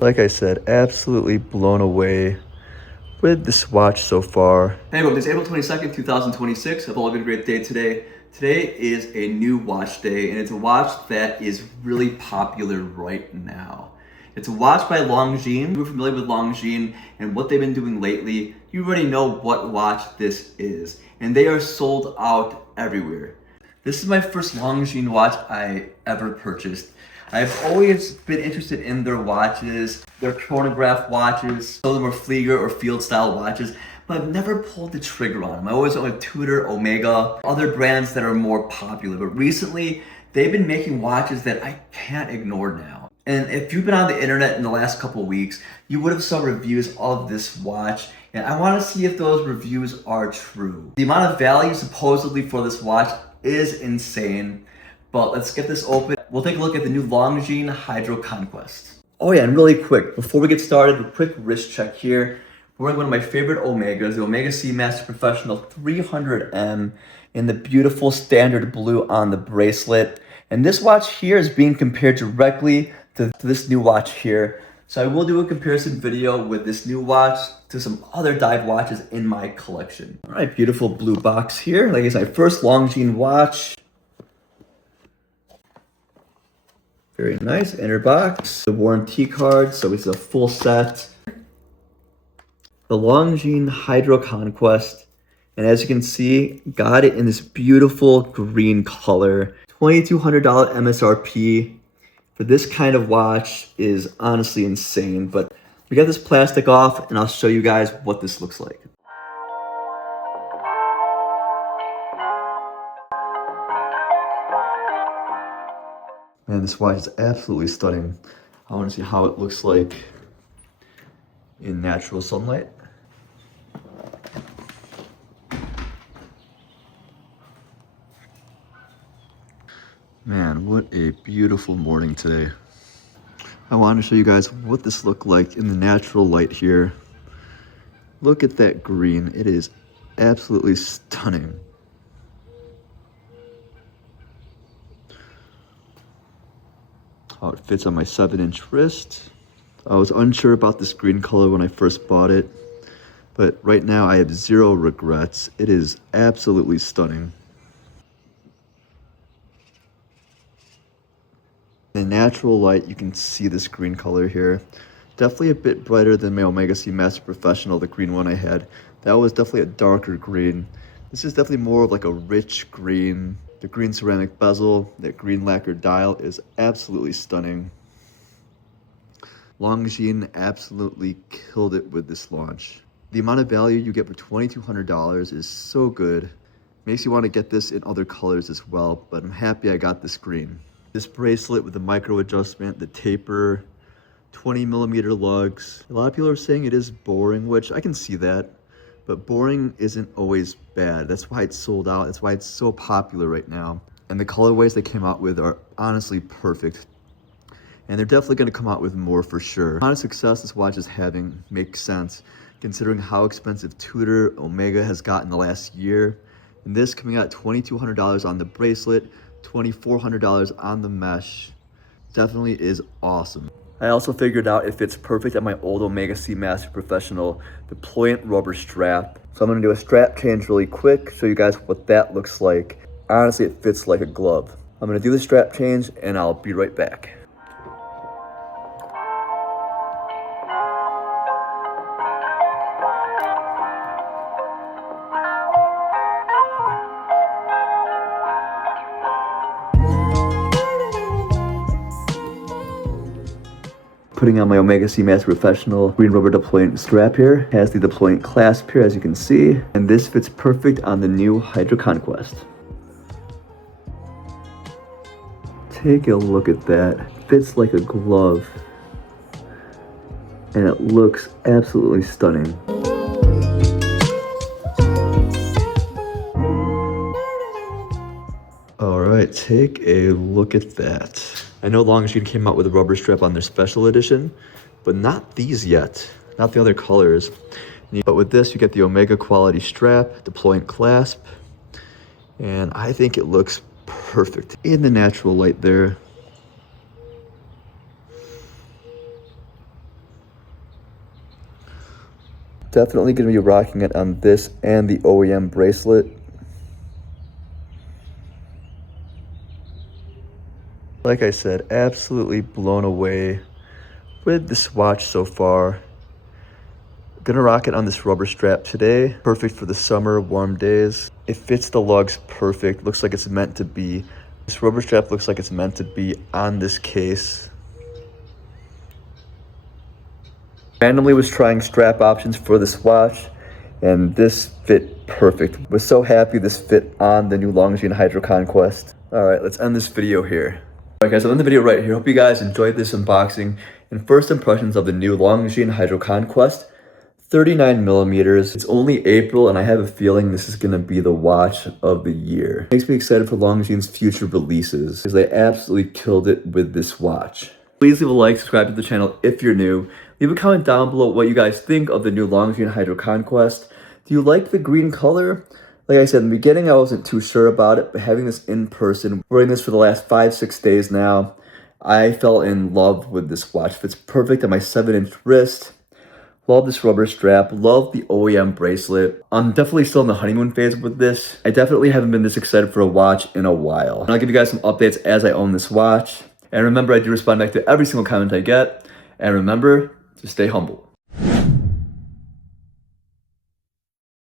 Like I said, absolutely blown away with this watch so far. Hey everyone, it's April 22nd, 2026. Hope all having a great day today. Today is a new watch day, and it's a watch that is really popular right now. It's a watch by Longines. If you're familiar with Longines and what they've been doing lately, you already know what watch this is. And they are sold out everywhere. This is my first Longines watch I ever purchased. I've always been interested in their watches, their chronograph watches, some of them are Flieger or field style watches, but I've never pulled the trigger on them. I always went with Tudor, Omega, other brands that are more popular, but recently they've been making watches that I can't ignore now. And if you've been on the internet in the last couple of weeks, you would have saw reviews of this watch, and I want to see if those reviews are true. The amount of value supposedly for this watch is insane, but let's get this open. We'll take a look at the new Longines HydroConquest. Oh yeah, and really quick, before we get started, a quick wrist check here. We're wearing one of my favorite Omegas, the Omega Seamaster Professional 300M in the beautiful standard blue on the bracelet. And this watch here is being compared directly to this new watch here. So I will do a comparison video with this new watch to some other dive watches in my collection. All right, beautiful blue box here. Like I said, my first Longines watch. Very nice, inner box, the warranty card, so it's a full set. The Longines HydroConquest, and as you can see, got it in this beautiful green color. $2,200 MSRP for this kind of watch is honestly insane, but we got this plastic off and I'll show you guys what this looks like. Man, this watch is absolutely stunning. I want to see how it looks like in natural sunlight. Man, what a beautiful morning today. I want to show you guys what this looked like in the natural light here. Look at that green. It is absolutely stunning. How it fits on my 7-inch wrist. I was unsure about this green color when I first bought it, but right now I have zero regrets. It is absolutely stunning. In natural light, you can see this green color here. Definitely a bit brighter than my Omega Seamaster Professional, the green one I had. That was definitely a darker green. This is definitely more of like a rich green. The green ceramic bezel, that green lacquer dial is absolutely stunning. Longines absolutely killed it with this launch. The amount of value you get for $2,200 is so good. Makes you want to get this in other colors as well, but I'm happy I got this green. This bracelet with the micro adjustment, the taper, 20mm lugs. A lot of people are saying it is boring, which I can see that. But boring isn't always bad. That's why it's sold out. That's why it's so popular right now. And the colorways they came out with are honestly perfect. And they're definitely going to come out with more for sure. The amount of success this watch is having makes sense, considering how expensive Tudor Omega has gotten the last year. And this coming out at $2,200 on the bracelet, $2,400 on the mesh, definitely is awesome. I also figured out it fits perfect on my old Omega Seamaster Professional deployant rubber strap. So I'm going to do a strap change really quick, show you guys what that looks like. Honestly, it fits like a glove. I'm going to do the strap change and I'll be right back. Putting on my Omega Seamaster Professional green rubber deployant strap here. Has the deployant clasp here, as you can see. And this fits perfect on the new HydroConquest. Take a look at that. Fits like a glove. And it looks absolutely stunning. All right, take a look at that. I know Longines came out with a rubber strap on their special edition, but not these yet, not the other colors. But with this, you get the Omega quality strap, deployant clasp, and I think it looks perfect in the natural light there. Definitely going to be rocking it on this and the OEM bracelet. Like I said, absolutely blown away with this watch so far. Gonna rock it on this rubber strap today. Perfect for the summer, warm days. It fits the lugs perfect. Looks like it's meant to be. This rubber strap looks like it's meant to be on this case. Randomly was trying strap options for this watch, and this fit perfect. Was so happy this fit on the new Longines HydroConquest. All right, let's end this video here. All right, guys, I'll end the video right here. Hope you guys enjoyed this unboxing and first impressions of the new Longines HydroConquest 39mm. It's only April, and I have a feeling this is gonna be the watch of the year. Makes me excited for Longines' future releases, because they absolutely killed it with this watch. Please leave a like, subscribe to the channel if you're new. Leave a comment down below what you guys think of the new Longines HydroConquest. Do you like the green color? Like I said in the beginning, I wasn't too sure about it, but having this in person, wearing this for the last 5-6 days now, I fell in love with this watch. Fits perfect on my 7-inch wrist. Love this rubber strap. Love the OEM bracelet. I'm definitely still in the honeymoon phase with this. I definitely haven't been this excited for a watch in a while. And I'll give you guys some updates as I own this watch. And remember, I do respond back to every single comment I get. And remember to stay humble.